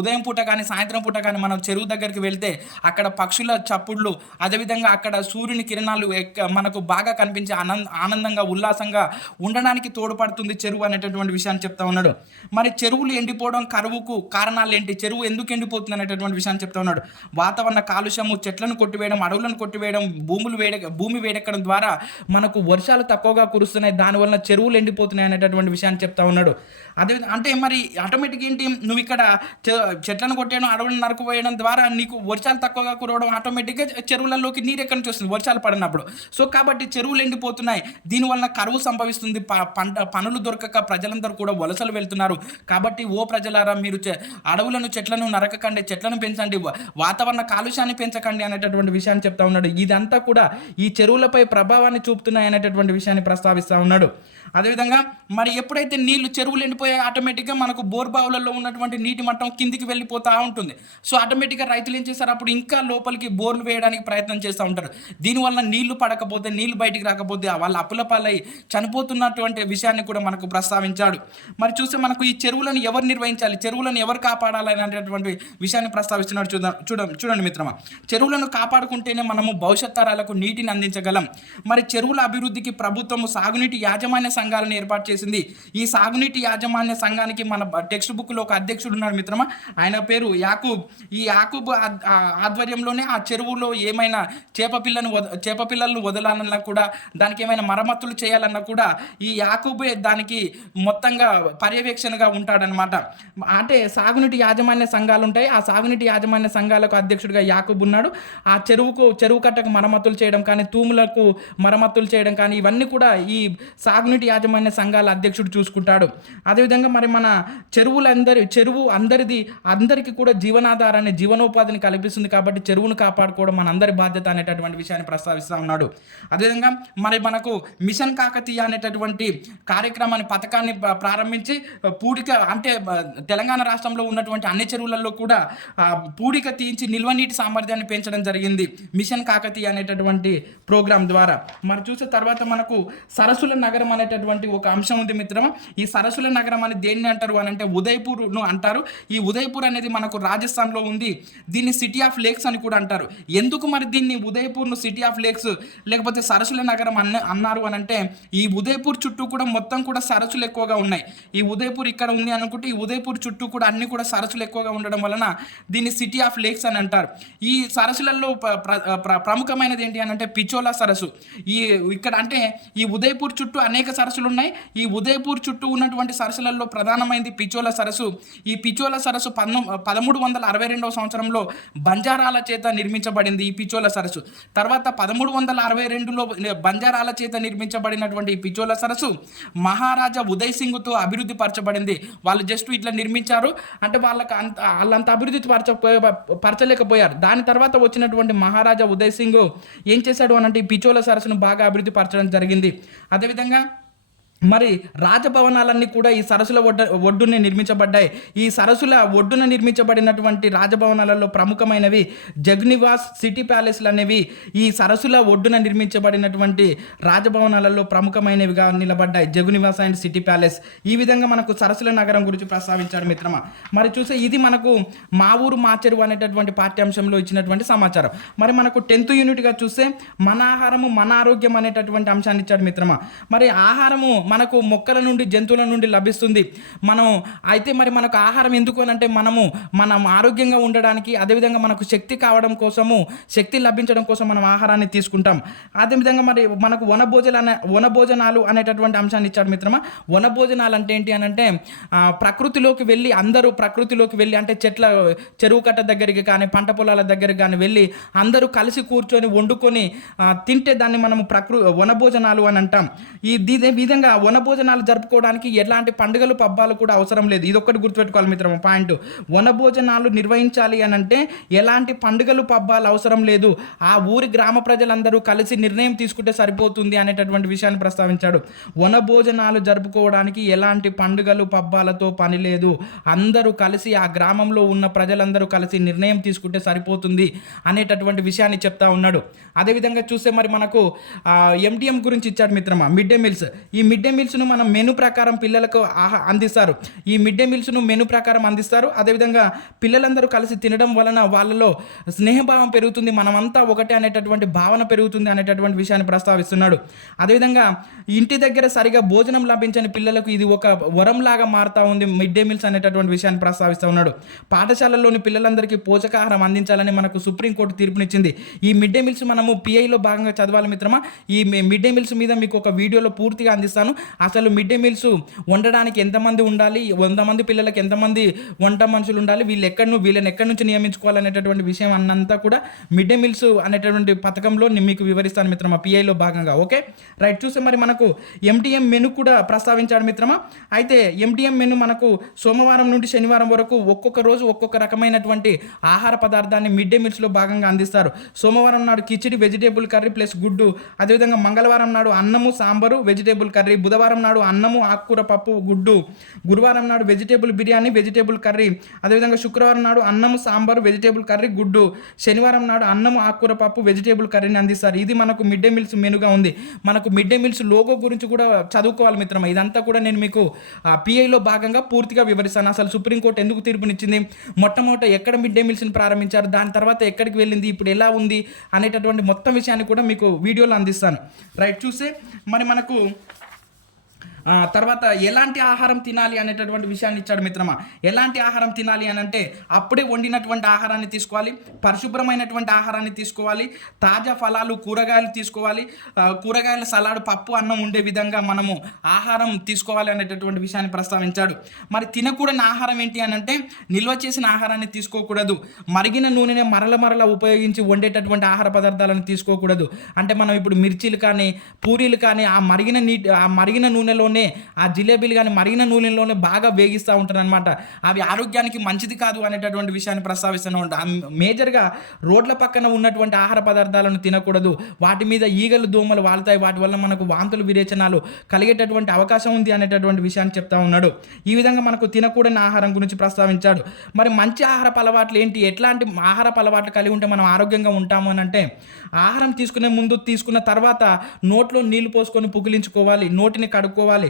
ఉదయం పూట కానీ సాయంత్రం పూట కానీ మనం చెరువు దగ్గరికి వెళ్తే అక్కడ పక్షుల చప్పుళ్ళు, అదేవిధంగా అక్కడ సూర్యుని కిరణాలు మనకు బాగా కనిపించి ఆనందంగా ఉల్లాసంగా ఉండడానికి తోడ్పడుతుంది చెరువు అనేటటువంటి విషయాన్ని చెప్తా ఉన్నాడు. మరి చెరువులు ఎండిపోవడం కరువుకు కారణాలు ఏంటి, చెరువు ఎందుకు ఎండిపోతుంది అనేటటువంటి విషయాన్ని చెప్తా ఉన్నాడు. వాతావరణ కాలుష్యము, చెట్లను కొట్టివేయడం, అడవులను కొట్టివేయడం, భూమి వేడెక్కడం ద్వారా మనకు వర్షాలు తక్కువగా కురుస్తున్నాయి, దానివల్ల చెరువులు ఎండిపోతున్నాయి అనేటటువంటి విషయాన్ని చెప్తా ఉన్నాడు. అదేవిధంగా అంటే మరి ఆటోమేటిక్ ఏంటి, నువ్వు ఇక్కడ చెట్లను కొట్టేయడం, అడవులను నరకపోయడం ద్వారా నీకు వర్షాలు తక్కువగా కురవడం, ఆటోమేటిక్గా చెరువులలోకి నీరు ఎక్కడి నుంచి వస్తుంది వర్షాలు పడినప్పుడు. సో కాబట్టి చెరువులు ఎండిపోతున్నాయి, దీనివల్ల కరువు సంభవిస్తుంది, పనులు దొరకక ప్రజలందరూ కూడా వలసలు వెళ్తున్నారు. కాబట్టి ఓ ప్రజలారా, మీరు అడవులను చెట్లను నరకకండి, చెట్లను పెంచండి, వాతావరణ కాలుష్యాన్ని పెంచకండి అనేటటువంటి విషయాన్ని చెప్తా ఉన్నాడు. ఇదంతా కూడా ఈ చెరువులపై ప్రభావాన్ని చూపుతున్నాయి అనేటటువంటి విషయాన్ని ప్రస్తావిస్తూ ఉన్నాడు. అదేవిధంగా మరి ఎప్పుడైతే నీళ్లు చెరువులు ఎండిపోయాయి, ఆటోమేటిక్గా మనకు బోర్బావులలో ఉన్నటువంటి నీటి మట్టం కిందికి వెళ్ళిపోతూ ఉంటుంది. సో ఆటోమేటిక్గా రైతులు ఏం చేస్తారు, అప్పుడు ఇంకా లోపలికి బోర్లు వేయడానికి ప్రయత్నం చేస్తూ ఉంటారు. దీనివల్ల నీళ్లు పడకపోతే, నీళ్లు బయటికి రాకపోతే వాళ్ళ అప్పుల పాలై చనిపోతున్నటువంటి విషయాన్ని కూడా మనకు ప్రస్తావించాడు. మరి చూస్తే మనకు ఈ చెరువులను ఎవరు నిర్వహించాలి, చెరువులను ఎవరు కాపాడాలి అనేటటువంటి విషయాన్ని ప్రస్తావిస్తున్నాడు. చూడండి మిత్రమా, చెరువులను కాపాడుకుంటేనే మనము భవిష్యత్ తరాలకు నీటిని అందించగలం. మరి చెరువుల అభివృద్ధికి ప్రభుత్వం సాగునీటి యాజమాన్య సంఘాలను ఏర్పాటు చేసింది. ఈ సాగునీటి యాజమాన్య సంఘానికి మన టెక్స్ట్ బుక్లో ఒక అధ్యక్షుడు ఉన్నాడు మిత్రమా, ఆయన పేరు యాకూబ్. ఈ యాకూబ్ ఆధ్వర్యంలోనే ఆ చెరువులో ఏమైనా చేప పిల్లలను వదలాలన్నా కూడా, దానికి ఏమైనా మరమ్మతులు చేయాలన్నా కూడా ఈ యాకూబే దానికి మొత్తంగా పర్యవేక్షణగా ఉంటాడనమాట. అంటే సాగునీటి యాజమాన్య సంఘాలు ఉంటాయి, ఆ సాగునీటి యాజమాన్య సంఘాలకు అధ్యక్షుడిగా యాకూబ్ ఉన్నాడు. ఆ చెరువు కట్టకు మరమ్మతులు చేయడం కానీ, తూములకు మరమ్మతులు చేయడం కానీ, ఇవన్నీ కూడా ఈ సాగునీటి యాజమాన్య సంఘాల అధ్యక్షుడు చూసుకుంటాడు. అదేవిధంగా మరి మన చెరువు అందరికీ కూడా జీవనాధారాన్ని, జీవనోపాధిని కల్పిస్తుంది. కాబట్టి చెరువును కాపాడుకోవడం మన అందరి బాధ్యత అనేటటువంటి విషయాన్ని ప్రస్తావిస్తూ ఉన్నాడు. అదేవిధంగా మరి మనకు మిషన్ కాకతీయ అనేటటువంటి పథకాన్ని ప్రారంభించి పూడిక అంటే తెలంగాణ రాష్ట్రంలో ఉన్నటువంటి అన్ని చెరువులలో కూడా పూడిక తీయించి నిల్వ నీటి సామర్థ్యాన్ని పెంచడం జరిగింది మిషన్ కాకతీయ అనేటటువంటి ప్రోగ్రాం ద్వారా. మరి చూసే తర్వాత మనకు సరస్సుల నగరం అనేటటువంటి ఒక అంశం ఉంది మిత్రమా. ఈ సరస్సుల నగరం అని దేన్ని అంటారు అని అంటే ఉదయ్పూర్ను అంటారు. ఈ ఉదయ్పూర్ అనేది మనకు రాజస్థాన్లో ఉంది. దీన్ని సిటీ ఆఫ్ లేక్స్ అని కూడా అంటారు. ఎందుకు మరి దీన్ని ఉదయ్పూర్ను సిటీ ఆఫ్ లేక్స్ లేకపోతే సరస్సుల నగరం అన్నారు అని అంటే, ఈ ఉదయ్పూర్ చుట్టూ కూడా మొత్తం కూడా సరస్సులు ఎక్కువగా ఉన్నాయి. ఈ ఉదయ్పూర్ ఇక్కడ ఉంది అనుకుంటే, ఈ ఉదయ్పూర్ చుట్టూ కూడా అన్ని కూడా సరస్సులు ఎక్కువగా ఉండడం వలన దీన్ని సిటీ ఆఫ్ లేక్స్ అని అంటారు. ఈ సరస్సులలో ప్రముఖమైనది ఏంటి అని అంటే పిచోలా సరస్సు. ఇక్కడ అంటే ఈ ఉదయ్పూర్ చుట్టూ అనేక సరస్సులు ఉన్నాయి. ఈ ఉదయ్పూర్ చుట్టూ ఉన్నటువంటి సరస్సులలో ప్రధానమైనది పిచోలా సరస్సు. ఈ పిచోలా సరస్సు 1362వ సంవత్సరంలో బంజారాల చేత నిర్మించబడింది. ఈ పిచోలా సరస్సు తర్వాత 1362లో బంజారాల చేత నిర్మించబడినటువంటి ఈ పిచోలా సరస్సు మహారాజా ఉదయ్ సింగ్తో అభివృద్ధి పరచబడింది. వాళ్ళు జస్ట్ ఇట్లా నిర్మించారు అంటే వాళ్ళంత అభివృద్ధి పరచలేకపోయారు. దాని తర్వాత వచ్చినటువంటి మహారాజా ఉదయ్ సింగ్ ఏం చేశాడు అనంటే ఈ పిచోలా సరస్సును బాగా అభివృద్ధి పరచడం జరిగింది. అదేవిధంగా మరి రాజభవనాలన్నీ కూడా ఈ సరస్సుల ఒడ్డునే నిర్మించబడ్డాయి. ఈ సరస్సుల ఒడ్డున నిర్మించబడినటువంటి రాజభవనాలలో ప్రముఖమైనవి జగ్నివాస్, సిటీ ప్యాలెస్లు అనేవి ఈ సరస్సుల ఒడ్డున నిర్మించబడినటువంటి రాజభవనాలలో ప్రముఖమైనవిగా నిలబడ్డాయి. జగ్నివాస్ అండ్ సిటీ ప్యాలెస్. ఈ విధంగా మనకు సరస్సుల నగరం గురించి ప్రస్తావించాడు మిత్రమా. మరి చూసే ఇది మనకు మా ఊరు మా చెరువు అనేటటువంటి పాఠ్యాంశంలో ఇచ్చినటువంటి సమాచారం. మరి మనకు 10th యూనిట్గా చూస్తే మన ఆహారము మన ఆరోగ్యం అనేటటువంటి అంశాన్ని ఇచ్చాడు మిత్రమా. మరి ఆహారము మనకు మొక్కల నుండి, జంతువుల నుండి లభిస్తుంది. మరి మనకు ఆహారం ఎందుకు అని అంటే మనం ఆరోగ్యంగా ఉండడానికి, అదేవిధంగా మనకు శక్తి కావడం కోసము, శక్తి లభించడం కోసం మనం ఆహారాన్ని తీసుకుంటాం. అదేవిధంగా మరి మనకు వనభోజనాలు అనేటటువంటి అంశాన్ని ఇచ్చాడు మిత్రమా. వనభోజనాలు అంటే ఏంటి అని అంటే అందరూ ప్రకృతిలోకి వెళ్ళి అంటే చెరువు కట్ట దగ్గరికి కానీ, పంట పొలాల దగ్గరికి కానీ వెళ్ళి అందరూ కలిసి కూర్చొని వండుకొని తింటే దాన్ని మనం వనభోజనాలు అని అంటాం. ఈ విధంగా వనభోజనాలు జరుపుకోవడానికి ఎలాంటి పండుగలు పబ్బాలు కూడా అవసరం లేదు. ఇదొక్కటి గుర్తుపెట్టుకోవాలి మిత్రమా పాయింట్. వనభోజనాలు నిర్వహించాలి అని అంటే ఎలాంటి పండుగలు పబ్బాలు అవసరం లేదు, ఆ ఊరి గ్రామ ప్రజలందరూ కలిసి నిర్ణయం తీసుకుంటే సరిపోతుంది అనేటటువంటి విషయాన్ని ప్రస్తావించాడు. వనభోజనాలు జరుపుకోవడానికి ఎలాంటి పండుగలు పబ్బాలతో పని లేదు, అందరూ కలిసి ఆ గ్రామంలో ఉన్న ప్రజలందరూ కలిసి నిర్ణయం తీసుకుంటే సరిపోతుంది అనేటటువంటి విషయాన్ని చెప్తా ఉన్నాడు. అదేవిధంగా చూస్తే మరి మనకు ఎండిఎం గురించి ఇచ్చాడు మిత్రమా, మిడ్ డే మీల్స్. ఈ మిడ్ డే మీల్స్ను మనం మెను ప్రకారం పిల్లలకు అందిస్తారు. ఈ మిడ్ డే మీల్స్ను మెను ప్రకారం అందిస్తారు. అదేవిధంగా పిల్లలందరూ కలిసి తినడం వలన వాళ్ళలో స్నేహభావం పెరుగుతుంది, మనమంతా ఒకటే అనేటటువంటి భావన పెరుగుతుంది అనేటటువంటి విషయాన్ని ప్రస్తావిస్తున్నాడు. అదేవిధంగా ఇంటి దగ్గర సరిగా భోజనం లభించని పిల్లలకు ఇది ఒక వరంలాగా మారుతూ ఉంది మిడ్ డే మీల్స్ అనేటటువంటి విషయాన్ని ప్రస్తావిస్తూ ఉన్నాడు. పాఠశాలల్లోని పిల్లలందరికీ పోషకాహారం అందించాలని మనకు సుప్రీంకోర్టు తీర్పునిచ్చింది. ఈ మిడ్ డే మీల్స్ మనము పిఐలో భాగంగా చదవాలి మిత్రమా. ఈ మిడ్ డే మీల్స్ మీద మీకు ఒక వీడియోలో పూర్తిగా అందిస్తాను. అసలు మిడ్ డే మీల్స్ వండడానికి ఎంతమంది ఉండాలి, 100 మంది పిల్లలకి ఎంతమంది వంట మనుషులు ఉండాలి, వీళ్ళని ఎక్కడి నుంచి నియమించుకోవాలనేటటువంటి విషయం అన్నంతా కూడా మిడ్ డే మీల్స్ అనేటటువంటి పథకంలో నేను మీకు వివరిస్తాను మిత్రమా, పిఐలో భాగంగా. Okay right. చూస్తే మరి మనకు ఎంటీఎం మెను కూడా ప్రస్తావించాడు మిత్రమా. అయితే ఎంటీఎం మెను మనకు సోమవారం నుండి శనివారం వరకు ఒక్కొక్క రోజు ఒక్కొక్క రకమైనటువంటి ఆహార పదార్థాన్ని మిడ్ డే మీల్స్లో భాగంగా అందిస్తారు. సోమవారం నాడు కిచిడి వెజిటేబుల్ కర్రీ ప్లస్ గుడ్డు, అదేవిధంగా మంగళవారం నాడు అన్నము సాంబారు వెజిటేబుల్ కర్రీ, బుధవారం నాడు అన్నము ఆకుకూర పప్పు గుడ్డు, గురువారం నాడు వెజిటేబుల్ బిర్యానీ వెజిటేబుల్ కర్రీ, అదేవిధంగా శుక్రవారం నాడు అన్నము సాంబారు వెజిటేబుల్ కర్రీ గుడ్డు, శనివారం నాడు అన్నము ఆకుకూర పప్పు వెజిటేబుల్ కర్రీని అందిస్తారు. ఇది మనకు మిడ్ డే మీల్స్ మెనుగా ఉంది. మనకు మిడ్ డే మీల్స్ లోగో గురించి కూడా చదువుకోవాలి మిత్రమా. ఇదంతా కూడా నేను మీకు పిఐలో భాగంగా పూర్తిగా వివరిస్తాను. అసలు సుప్రీంకోర్టు ఎందుకు తీర్పునిచ్చింది, మొట్టమొదట ఎక్కడ మిడ్ డే మీల్స్ని ప్రారంభించారు, దాని తర్వాత ఎక్కడికి వెళ్ళింది, ఇప్పుడు ఎలా ఉంది అనేటటువంటి మొత్తం విషయాన్ని కూడా మీకు వీడియోలో అందిస్తాను. రైట్. చూస్తే మరి మనకు తర్వాత ఎలాంటి ఆహారం తినాలి అనేటటువంటి విషయాన్ని ఇచ్చాడు మిత్రమా. ఎలాంటి ఆహారం తినాలి అని అంటే అప్పుడే వండినటువంటి ఆహారాన్ని తీసుకోవాలి, పరిశుభ్రమైనటువంటి ఆహారాన్ని తీసుకోవాలి, తాజా ఫలాలు కూరగాయలు తీసుకోవాలి, కూరగాయల సలాడ్ పప్పు అన్నం ఉండే విధంగా మనము ఆహారం తీసుకోవాలి అనేటటువంటి విషయాన్ని ప్రస్తావించాడు. మరి తినకూడని ఆహారం ఏంటి అని అంటే నిల్వ చేసిన ఆహారాన్ని తీసుకోకూడదు, మరిగిన నూనెనే మరల ఉపయోగించి వండేటటువంటి ఆహార పదార్థాలను తీసుకోకూడదు. అంటే మనం ఇప్పుడు మిర్చీలు కానీ పూరీలు కానీ ఆ మరిగిన నూనెలో ఆ జిలేబీలు కానీ మరిగిన నూనెలోనే బాగా వేగిస్తూ ఉంటారు అనమాట. అవి ఆరోగ్యానికి మంచిది కాదు అనేటటువంటి విషయాన్ని ప్రస్తావిస్తూనే ఉంటారు. మేజర్గా రోడ్ల పక్కన ఉన్నటువంటి ఆహార పదార్థాలను తినకూడదు, వాటి మీద ఈగలు దోమలు వాళ్తాయి, వాటి వల్ల మనకు వాంతులు విరేచనాలు కలిగేటటువంటి అవకాశం ఉంది అనేటటువంటి విషయాన్ని చెప్తా ఉన్నాడు. ఈ విధంగా మనకు తినకూడని ఆహారం గురించి ప్రస్తావించాడు. మరి మంచి ఆహారపు అలవాట్లు ఏంటి, ఎట్లాంటి ఆహారపు అలవాట్లు కలిగి ఉంటే మనం ఆరోగ్యంగా ఉంటాము అని అంటే ఆహారం తీసుకునే ముందు తీసుకున్న తర్వాత నోట్లో నీళ్లు పోసుకొని పుగిలించుకోవాలి, నోటిని కడుక్కోవాలి.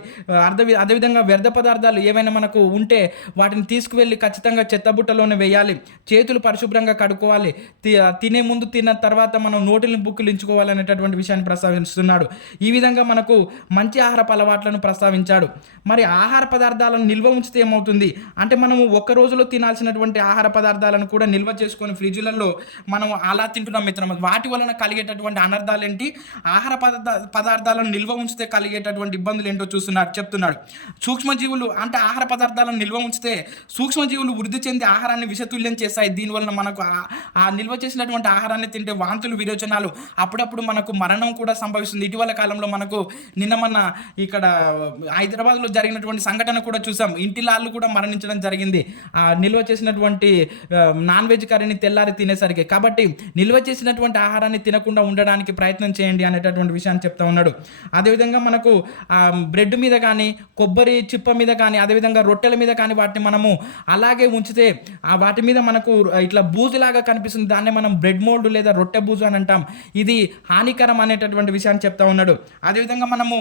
అదేవిధంగా వ్యర్థ పదార్థాలు ఏమైనా మనకు ఉంటే వాటిని తీసుకువెళ్ళి ఖచ్చితంగా చెత్తబుట్టలోనే వేయాలి. చేతులు పరిశుభ్రంగా కడుక్కోవాలి. తినే ముందు తిన్న తర్వాత మనం నోటిని పుక్కిలించుకోవాలి అనేటటువంటి విషయాన్ని ప్రస్తావిస్తున్నాడు. ఈ విధంగా మనకు మంచి ఆహారపు అలవాట్లను ప్రస్తావించాడు. మరి ఆహార పదార్థాలను నిల్వ ఉంచితే ఏమవుతుంది అంటే మనము ఒక్క రోజులో తినాల్సినటువంటి ఆహార పదార్థాలను కూడా నిల్వ చేసుకొని ఫ్రిడ్జ్లలో మనం అలా తింటున్నాం మిత్రం. వాటి వలన కలిగేటటువంటి అనర్థాలు ఏంటి, ఆహార పదార్థాలను నిల్వ ఉంచితే కలిగేటటువంటి ఇబ్బందులు ఏంటో చెప్తున్నాడు. సూక్ష్మజీవులు అంటే ఆహార పదార్థాలను నిల్వ ఉంచితే సూక్ష్మజీవులు వృద్ధి చెంది ఆహారాన్ని విషతుల్యం చేస్తాయి. దీనివలన మనకు ఆ నిల్వ చేసినటువంటి ఆహారాన్ని తింటే వాంతులు విరోచనాలు, అప్పుడప్పుడు మనకు మరణం కూడా సంభవిస్తుంది. ఇటీవల కాలంలో మనకు నిన్న ఇక్కడ హైదరాబాద్లో జరిగినటువంటి సంఘటన కూడా చూసాం. ఇంటిలాళ్ళు కూడా మరణించడం జరిగింది నిల్వ చేసినటువంటి నాన్ వెజ్ కర్రీని తెల్లారి తినేసరికి. కాబట్టి నిల్వ చేసినటువంటి ఆహారాన్ని తినకుండా ఉండడానికి ప్రయత్నం చేయండి అనేటటువంటి విషయాన్ని చెప్తా ఉన్నాడు. అదేవిధంగా మనకు బ్రెడ్ మీద కానీ కొబ్బరి చిప్ప మీద కానీ అదేవిధంగా రొట్టెల మీద కానీ వాటిని మనము అలాగే ఉంచితే వాటి మీద మనకు ఇట్లా బూజులాగా కనిపిస్తుంది. దాన్ని మనం బ్రెడ్ మోల్డ్ లేదా రొట్టె బూజు అని అంటాం. ఇది హానికరం అనేటటువంటి విషయాన్ని చెప్తా ఉన్నాడు. అదేవిధంగా మనము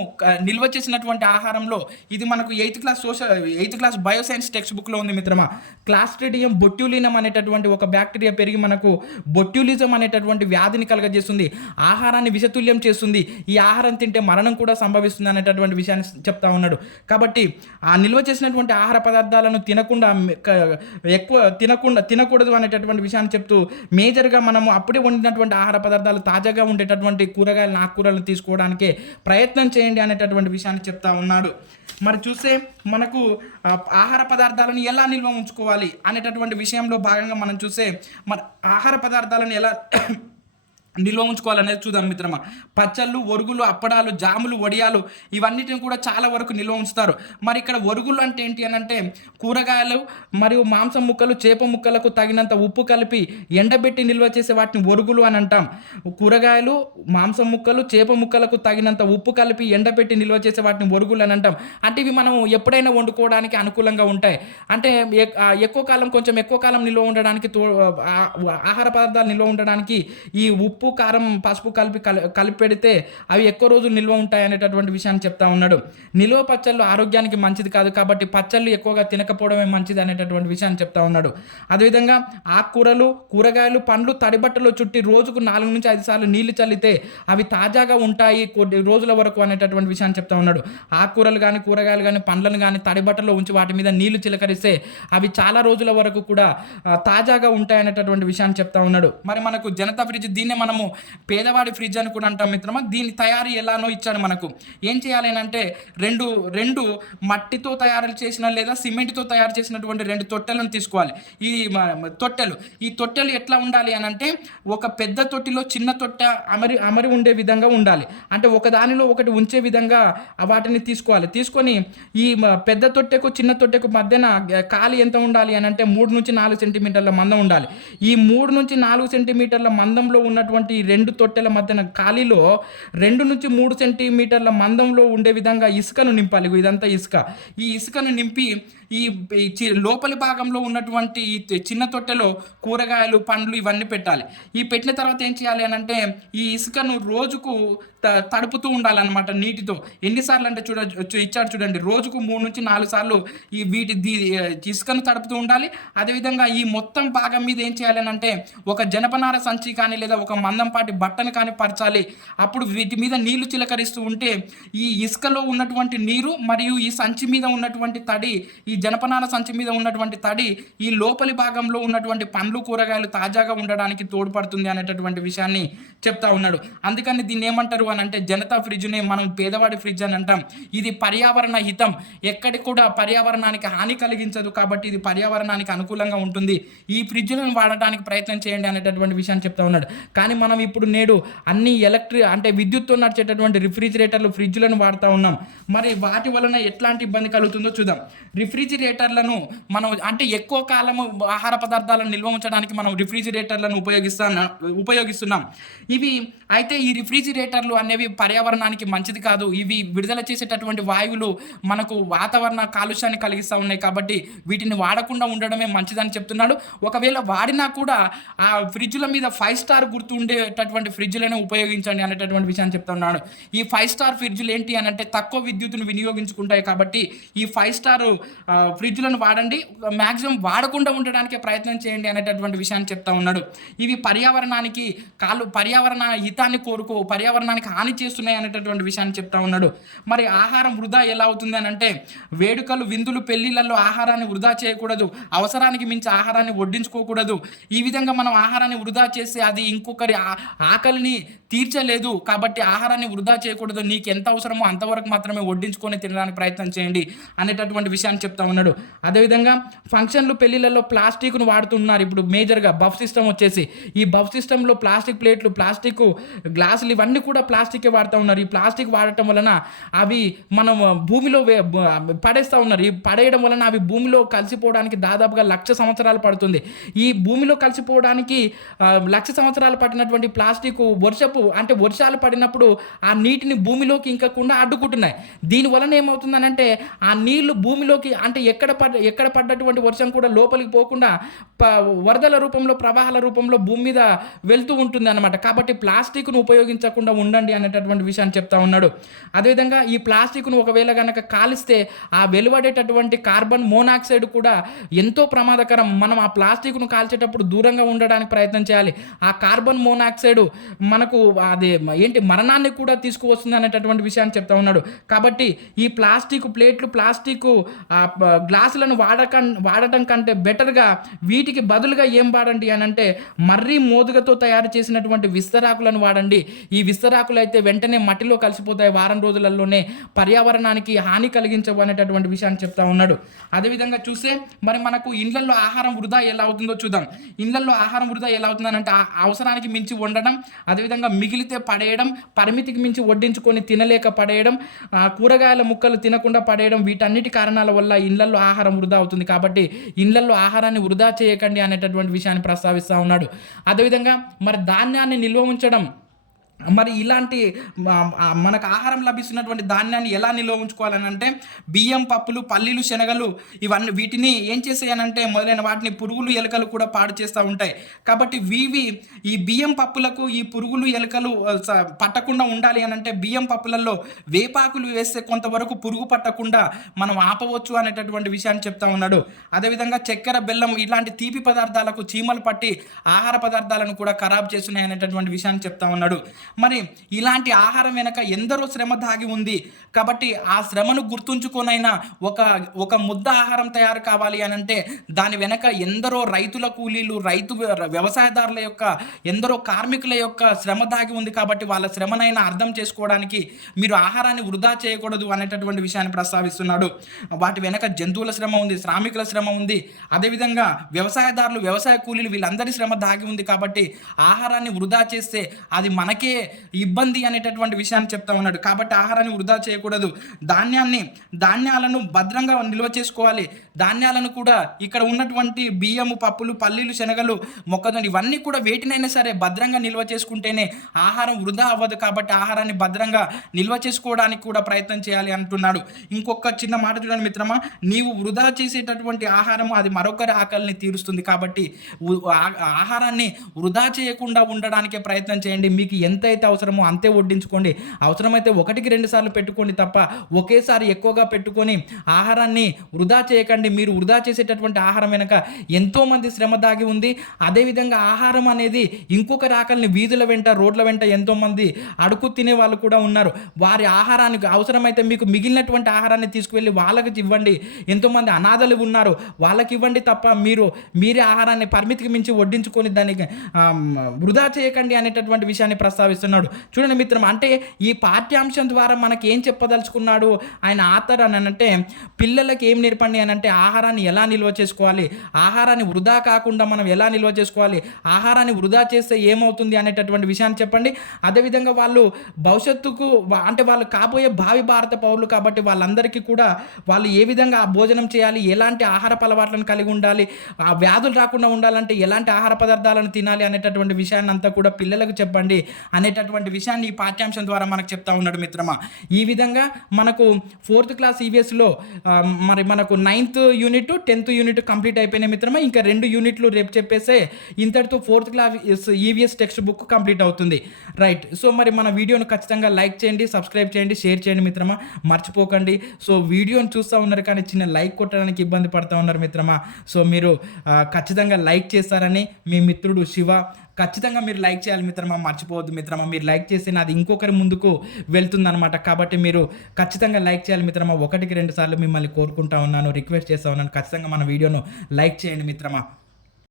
నిల్వ చేసినటువంటి ఆహారంలో ఇది మనకు 8th క్లాస్ బయోసైన్స్ టెక్స్ట్ బుక్లో ఉంది మిత్రమా. క్లాస్ట్రిడియం బొట్యులినం అనేటటువంటి ఒక బ్యాక్టీరియా పెరిగి మనకు బొట్యులిజం అనేటటువంటి వ్యాధిని కలగజేస్తుంది, ఆహారాన్ని విషతుల్యం చేస్తుంది. ఈ ఆహారం తింటే మరణం కూడా సంభవిస్తుంది అనేటటువంటి విషయాన్ని చెప్తా ఉన్నాడు. కాబట్టి ఆ నిల్వ చేసినటువంటి ఆహార పదార్థాలను తినకూడదు అనేటటువంటి విషయాన్ని చెప్తూ మేజర్గా మనము అప్పుడే వండినటువంటి ఆహార పదార్థాలు తాజాగా ఉండేటటువంటి కూరగాయలను ఆకుకూరలను తీసుకోవడానికే ప్రయత్నం చేయండి అనేటటువంటి విషయాన్ని చెప్తా ఉన్నాడు. మరి చూస్తే మనకు ఆహార పదార్థాలను ఎలా నిల్వ ఉంచుకోవాలి అనేటటువంటి విషయంలో భాగంగా మనం చూస్తే మరి ఆహార పదార్థాలను ఎలా నిల్వ ఉంచుకోవాలనేది చూద్దాం మిత్రమా. పచ్చళ్ళు, ఒరుగులు, అప్పడాలు, జాములు, వడియాలు ఇవన్నిటిని కూడా చాలా వరకు నిల్వ ఉంచుతారు. మరి ఇక్కడ ఒరుగులు అంటే ఏంటి అనంటే కూరగాయలు మరియు మాంసం ముక్కలు, చేప ముక్కలకు తగినంత ఉప్పు కలిపి ఎండబెట్టి నిల్వ చేసే వాటిని ఒరుగులు అని అంటాం. కూరగాయలు, మాంసం ముక్కలు, చేప ముక్కలకు తగినంత ఉప్పు కలిపి ఎండబెట్టి నిల్వ చేసే వాటిని ఒరుగులు అని అంటాం. అంటే ఇవి మనం ఎప్పుడైనా వండుకోవడానికి అనుకూలంగా ఉంటాయి. అంటే కొంచెం ఎక్కువ కాలం నిల్వ ఉండడానికి ఆహార పదార్థాలు నిల్వ ఉండడానికి ఈ ఉప్పు, కారం, పసుపు కలిపి పెడితే అవి ఎక్కువ రోజులు నిల్వ ఉంటాయి అనేటటువంటి విషయాన్ని చెప్తా ఉన్నాడు. నిల్వ పచ్చళ్ళు ఆరోగ్యానికి మంచిది కాదు కాబట్టి పచ్చళ్ళు ఎక్కువగా తినకపోవడమే మంచిది అనేటటువంటి విషయాన్ని చెప్తా ఉన్నాడు. అదేవిధంగా ఆకుకూరలు, కూరగాయలు, పండ్లు తడిబట్టలో చుట్టి రోజుకు 4 నుంచి 5 సార్లు నీళ్లు చల్లితే అవి తాజాగా ఉంటాయి కొన్ని రోజుల వరకు అనేటటువంటి విషయాన్ని చెప్తా ఉన్నాడు. ఆకుకూరలు కానీ, కూరగాయలు కానీ, పండ్లను కానీ తడిబట్టలో ఉంచి వాటి మీద నీళ్లు చిలకరిస్తే అవి చాలా రోజుల వరకు కూడా తాజాగా ఉంటాయి అనేటటువంటి విషయాన్ని చెప్తా ఉన్నాడు. మరి మనకు జనతా ఫ్రిడ్జ్, దీన్నే మనము పేదవాడి ఫ్రిడ్జ్ అని కూడా అంటాం మిత్రమా. దీని తయారీ ఎలానో ఇచ్చాడు మనకు. ఏం చేయాలి అంటే రెండు మట్టితో తయారు చేసిన లేదా సిమెంట్తో తయారు చేసినటువంటి 2 తొట్టెలను తీసుకోవాలి. ఈ తొట్టెలు ఎట్లా ఉండాలి అని అంటే ఒక పెద్ద తొట్టిలో చిన్న తొట్టె అమరి ఉండే విధంగా ఉండాలి. అంటే ఒక దానిలో ఒకటి ఉంచే విధంగా వాటిని తీసుకోవాలి. తీసుకొని ఈ పెద్ద తొట్టెకు చిన్న తొట్టెకు మధ్యన ఖాళీ ఎంత ఉండాలి అని అంటే 3 నుంచి 4 సెంటీమీటర్ల మందం ఉండాలి. ఈ 3 నుంచి 4 సెంటీమీటర్ల మందంలో ఉన్నటువంటి 2 తొట్టెల మధ్యన ఖాళీలో 2 నుంచి 3 సెంటీమీటర్ల మందంలో ఉండే విధంగా ఇసుకను నింపాలి. ఇదంతా ఇసుక. ఈ ఇసుకను నింపి ఈ లోపలి భాగంలో ఉన్నటువంటి ఈ చిన్న తొట్టెలో కూరగాయలు, పండ్లు ఇవన్నీ పెట్టాలి. ఈ పెట్టిన తర్వాత ఏం చేయాలి అని అంటే ఈ ఇసుకను రోజుకు తడుపుతూ ఉండాలన్నమాట నీటితో. ఎన్నిసార్లు అంటే ఇచ్చాడు చూడండి, రోజుకు 3 నుంచి 4 సార్లు ఇసుకను తడుపుతూ ఉండాలి. అదేవిధంగా ఈ మొత్తం భాగం మీద ఏం చేయాలి అని అంటే ఒక జనపనార సంచి కానీ లేదా ఒక మందంపాటి బట్టను కానీ పరచాలి. అప్పుడు వీటి మీద నీళ్లు చిలకరిస్తూ ఉంటే ఈ ఇసుకలో ఉన్నటువంటి నీరు మరియు ఈ సంచి మీద ఉన్నటువంటి తడి, ఈ జనపనార సంచి మీద ఉన్నటువంటి తడి ఈ లోపలి భాగంలో ఉన్నటువంటి పండ్లు, కూరగాయలు తాజాగా ఉండడానికి తోడ్పడుతుంది అనేటటువంటి విషయాన్ని చెప్తా ఉన్నాడు. అందుకని దీన్ని ఏమంటారు అని అంటే జనతా ఫ్రిడ్జ్ని మనం పేదవాడి ఫ్రిడ్జ్ అని అంటాం. ఇది పర్యావరణ హితం, ఎక్కడి కూడా పర్యావరణానికి హాని కలిగించదు కాబట్టి ఇది పర్యావరణానికి అనుకూలంగా ఉంటుంది. ఈ ఫ్రిడ్జ్లను వాడటానికి ప్రయత్నం చేయండి అనేటటువంటి విషయాన్ని చెప్తా ఉన్నాడు. కానీ మనం ఇప్పుడు నేడు అన్ని అంటే విద్యుత్తో నడిచేటటువంటి రిఫ్రిజిరేటర్లు, ఫ్రిడ్జ్లను వాడుతూ ఉన్నాం. మరి వాటి వలన ఎట్లాంటి ఇబ్బంది కలుగుతుందో చూద్దాం. రిఫ్రిజిరేటర్లను మనం అంటే ఎక్కువ కాలము ఆహార పదార్థాలను నిల్వ ఉంచడానికి మనం రిఫ్రిజిరేటర్లను ఉపయోగిస్తున్నాం. అయితే ఈ రిఫ్రిజిరేటర్లు అనేవి పర్యావరణానికి మంచిది కాదు. ఇవి విడుదల చేసేటటువంటి వాయువులు మనకు వాతావరణ కాలుష్యాన్ని కలిగిస్తూ ఉన్నాయి కాబట్టి వీటిని వాడకుండా ఉండడమే మంచిదని చెప్తున్నాడు. ఒకవేళ వాడినా కూడా ఆ ఫ్రిడ్జ్ల మీద 5 స్టార్ గుర్తు ఉండేటటువంటి ఫ్రిడ్జ్లను ఉపయోగించండి అనేటటువంటి విషయాన్ని చెప్తున్నాడు. ఈ 5 స్టార్ ఫ్రిడ్జ్లు ఏంటి అని అంటే తక్కువ విద్యుత్తును వినియోగించుకుంటాయి కాబట్టి ఈ 5 స్టార్ ఫ్రిడ్జ్లను వాడండి. మ్యాక్సిమం వాడకుండా ఉండడానికి ప్రయత్నం చేయండి అనేటటువంటి విషయాన్ని చెప్తా ఉన్నాడు. ఇవి పర్యావరణ హితాన్ని పర్యావరణానికి హాని చేస్తున్నాయి అనేటటువంటి విషయాన్ని చెప్తా ఉన్నాడు. మరి ఆహారం వృధా ఎలా అవుతుంది అని అంటే వేడుకలు, విందులు, పెళ్లిళ్లలో ఆహారాన్ని వృధా చేయకూడదు. అవసరానికి మించి ఆహారాన్ని వడ్డించుకోకూడదు. ఈ విధంగా మనం ఆహారాన్ని వృధా చేసి అది ఇంకొకరి ఆకలిని తీర్చలేదు కాబట్టి ఆహారాన్ని వృధా చేయకూడదు. నీకు ఎంత అవసరమో అంతవరకు మాత్రమే వడ్డించుకొని తినడానికి ప్రయత్నం చేయండి అనేటటువంటి విషయాన్ని చెప్తా ఉన్నాడు. అదేవిధంగా ఫంక్షన్లు, పెళ్లిళ్లలో ప్లాస్టిక్ను వాడుతున్నారు. ఇప్పుడు మేజర్గా బఫ్ సిస్టమ్ వచ్చేసి ఈ బఫ్ సిస్టంలో ప్లాస్టిక్ ప్లేట్లు, ప్లాస్టిక్ గ్లాసులు ఇవన్నీ కూడా ప్లాస్టికే వాడుతూ ఉన్నారు. ఈ ప్లాస్టిక్ వాడటం వలన అవి మనం భూమిలో పడేస్తూ ఉన్నారు. ఈ పడేయడం వలన అవి భూమిలో కలిసిపోవడానికి దాదాపుగా 1,00,000 సంవత్సరాలు పడుతుంది. ఈ భూమిలో కలిసిపోవడానికి 1,00,000 సంవత్సరాలు పట్టినటువంటి ప్లాస్టిక్ వర్షాలు పడినప్పుడు ఆ నీటిని భూమిలోకి ఇంకకుండా అడ్డుకుంటున్నాయి. దీనివలన ఏమవుతుందనంటే ఆ నీళ్లు భూమిలోకి అంటే ఎక్కడ పడ్డటువంటి వర్షం కూడా లోపలికి పోకుండా వరదల రూపంలో, ప్రవాహాల రూపంలో భూమి మీద వెళ్తూ ఉంటుంది అన్నమాట. కాబట్టి ప్లాస్టిక్ను ఉపయోగించకుండా ఉండండి అనేటటువంటి విషయాన్ని చెప్తా ఉన్నాడు. అదేవిధంగా ఈ ప్లాస్టిక్ను ఒకవేళ కనుక కాలిస్తే ఆ వెలువడేటటువంటి కార్బన్ మోనాక్సైడ్ కూడా ఎంతో ప్రమాదకరం. మనం ఆ ప్లాస్టిక్ను కాల్చేటప్పుడు దూరంగా ఉండడానికి ప్రయత్నం చేయాలి. ఆ కార్బన్ మోనాక్సైడ్ మనకు మరణాన్ని కూడా తీసుకువస్తుంది అనేటటువంటి విషయాన్ని చెప్తా ఉన్నాడు. కాబట్టి ఈ ప్లాస్టిక్ ప్లేట్లు, ప్లాస్టిక్ గ్లాసులను వాడటం కంటే బెటర్గా వీటికి బదులుగా ఏం వాడండి అని అంటే మర్రి మోదుగతో తయారు చేసినటువంటి విస్తరాకులను వాడండి. ఈ విస్తరాకులు అయితే వెంటనే మట్టిలో కలిసిపోతాయి, వారం రోజులలోనే పర్యావరణానికి హాని కలిగించవు అనేటటువంటి విషయాన్ని చెప్తా ఉన్నాడు. అదేవిధంగా చూస్తే మరి మనకు ఇళ్లలో ఆహారం వృధా ఎలా అవుతుందో చూద్దాం. ఇళ్లలో ఆహారం వృధా ఎలా అవుతుందని అంటే అవసరానికి మించి మించి వండడం, అదేవిధంగా మిగిలితే పడేయడం, పరిమితికి మించి వడ్డించుకొని తినలేక పడేయడం, కూరగాయల ముక్కలు తినకుండా పడేయడం, వీటన్నిటి కారణాల వల్ల ఇళ్లల్లో ఆహారం వృధా అవుతుంది. కాబట్టి ఇళ్లల్లో ఆహారాన్ని వృధా చేయకండి అనేటటువంటి విషయాన్ని ప్రస్తావిస్తూ ఉన్నాడు. అదేవిధంగా మరి ధాన్యాన్ని నిల్వ ఉంచడం, మరి ఇలాంటి మనకు ఆహారం లభిస్తున్నటువంటి ధాన్యాన్ని ఎలా నిల్వ ఉంచుకోవాలని అంటే బియ్యం, పప్పులు, పల్లీలు, శనగలు వీటిని ఏం చేసాయనంటే మొదలైన వాటిని పురుగులు, ఎలుకలు కూడా పాడు చేస్తూ ఉంటాయి. కాబట్టి ఈ బియ్యం పప్పులకు ఈ పురుగులు, ఎలుకలు పట్టకుండా ఉండాలి అని అంటే బియ్యం పప్పులలో వేపాకులు వేస్తే కొంతవరకు పురుగు పట్టకుండా మనం ఆపవచ్చు అనేటటువంటి విషయాన్ని చెప్తా ఉన్నాడు. అదేవిధంగా చక్కెర, బెల్లం ఇలాంటి తీపి పదార్థాలకు చీమలు పట్టి ఆహార పదార్థాలను కూడా ఖరాబ్ చేస్తున్నాయి అనేటటువంటి విషయాన్ని చెప్తా ఉన్నాడు. మరి ఇలాంటి ఆహారం వెనక ఎందరో శ్రమ దాగి ఉంది. కాబట్టి ఆ శ్రమను గుర్తుంచుకోనైనా ఒక ముద్ద ఆహారం తయారు కావాలి అని అంటే దాని వెనక ఎందరో రైతుల కూలీలు, వ్యవసాయదారుల యొక్క ఎందరో కార్మికుల యొక్క శ్రమ దాగి ఉంది. కాబట్టి వాళ్ళ శ్రమనైనా అర్థం చేసుకోవడానికి మీరు ఆహారాన్ని వృధా చేయకూడదు అనేటటువంటి విషయాన్ని ప్రస్తావిస్తున్నాడు. వాటి వెనక జంతువుల శ్రమ ఉంది, శ్రామికుల శ్రమ ఉంది, అదేవిధంగా వ్యవసాయదారులు, వ్యవసాయ కూలీలు వీళ్ళందరి శ్రమ దాగి ఉంది. కాబట్టి ఆహారాన్ని వృధా చేస్తే అది మనకే ఇబ్బంది అనేటటువంటి విషయాన్ని చెప్తా ఉన్నాడు. కాబట్టి ఆహారాన్ని వృధా చేయకూడదు. ధాన్యాలను భద్రంగా నిల్వ చేసుకోవాలి. ధాన్యాలను కూడా ఇక్కడ ఉన్నటువంటి బియ్యము, పప్పులు, పల్లీలు, శనగలు, మొక్కజొన్న ఇవన్నీ కూడా వేటినైనా సరే భద్రంగా నిల్వ చేసుకుంటేనే ఆహారం వృధా అవ్వదు. కాబట్టి ఆహారాన్ని భద్రంగా నిల్వ చేసుకోవడానికి కూడా ప్రయత్నం చేయాలి అంటున్నాడు. ఇంకొక చిన్న మాట చూడండి మిత్రమా, నీవు వృధా చేసేటటువంటి ఆహారం అది మరొకరి ఆకలిని తీరుస్తుంది. కాబట్టి ఆహారాన్ని వృధా చేయకుండా ఉండడానికే ప్రయత్నం చేయండి. మీకు ఎంతైతే అవసరమో అంతే వడ్డించుకోండి. అవసరమైతే 1-2 సార్లు పెట్టుకోండి తప్ప ఒకేసారి ఎక్కువగా పెట్టుకొని ఆహారాన్ని వృధా చేయకండి. మీరు వృధా చేసేటటువంటి ఆహారం వెనక ఎంతోమంది శ్రమ దాగి ఉంది. అదేవిధంగా ఆహారం అనేది ఇంకొకరి ఆకలిని వీధుల వెంట, రోడ్ల వెంట ఎంతోమంది అడుగు తినే వాళ్ళు కూడా ఉన్నారు. వారి ఆహారానికి అవసరమైతే మీకు మిగిలినటువంటి ఆహారాన్ని తీసుకువెళ్ళి వాళ్ళకి ఇవ్వండి. ఎంతోమంది అనాథలు ఉన్నారు, వాళ్ళకి ఇవ్వండి తప్ప మీరే ఆహారాన్ని పరిమితికి మించి వడ్డించుకొని దానికి వృధా చేయకండి అనేటటువంటి విషయాన్ని ప్రస్తావిస్తున్నాడు. చూడండి మిత్రం, అంటే ఈ పాఠ్యాంశం ద్వారా మనకి ఏం చెప్పదలుచుకున్నాడు ఆయన ఆథర్ అని అంటే పిల్లలకి ఏం నేర్పండి అని అంటే ఆహారాన్ని ఎలా నిల్వ చేసుకోవాలి, ఆహారాన్ని వృధా కాకుండా మనం ఎలా నిల్వ చేసుకోవాలి, ఆహారాన్ని వృధా చేస్తే ఏమవుతుంది అనేటటువంటి విషయాన్ని చెప్పండి. అదేవిధంగా వాళ్ళు భవిష్యత్తుకు అంటే వాళ్ళు కాబోయే భావి భారత పౌరులు కాబట్టి వాళ్ళందరికీ కూడా వాళ్ళు ఏ విధంగా ఆ భోజనం చేయాలి, ఎలాంటి ఆహారపు అలవాట్లను కలిగి ఉండాలి, ఆ వ్యాధులు రాకుండా ఉండాలంటే ఎలాంటి ఆహార పదార్థాలను తినాలి అనేటటువంటి విషయాన్ని అంతా కూడా పిల్లలకు చెప్పండి అనేటటువంటి విషయాన్ని ఈ పాఠ్యాంశం ద్వారా మనకు చెప్తా ఉన్నాడు మిత్రమా. ఈ విధంగా మనకు 4th క్లాస్ ఈవీఎస్లో మరి మనకు 9th unit 10th unit complete అయిపోయినాయి మిత్రమా. ఇంకా 2 యూనిట్లు రేపు చెప్పేస్తే ఇంతటితో 4th class EVS text book complete అవుతుంది. రైట్. సో మరి మన వీడియోను ఖచ్చితంగా లైక్ చేయండి, సబ్స్క్రైబ్ చేయండి, షేర్ చేయండి మిత్రమా, మర్చిపోకండి. సో వీడియోని చూస్తూ ఉన్నారు కానీ చిన్న లైక్ కొట్టడానికి ఇబ్బంది పడుతూ ఉన్నారు మిత్రమా. సో మీరు ఖచ్చితంగా లైక్ చేస్తారని మీ మిత్రుడు శివ. ఖచ్చితంగా మీరు లైక్ చేయాలి మిత్రమా, మర్చిపోవద్దు మిత్రమా. మీరు లైక్ చేస్తే నాది ఇంకొకరి ముందుకు వెళ్తుందనమాట. కాబట్టి మీరు ఖచ్చితంగా లైక్ చేయాలి మిత్రమా. 1-2 సార్లు మిమ్మల్ని కోరుకుంటా ఉన్నాను, రిక్వెస్ట్ చేస్తూ ఉన్నాను. ఖచ్చితంగా మన వీడియోను లైక్ చేయండి మిత్రమా.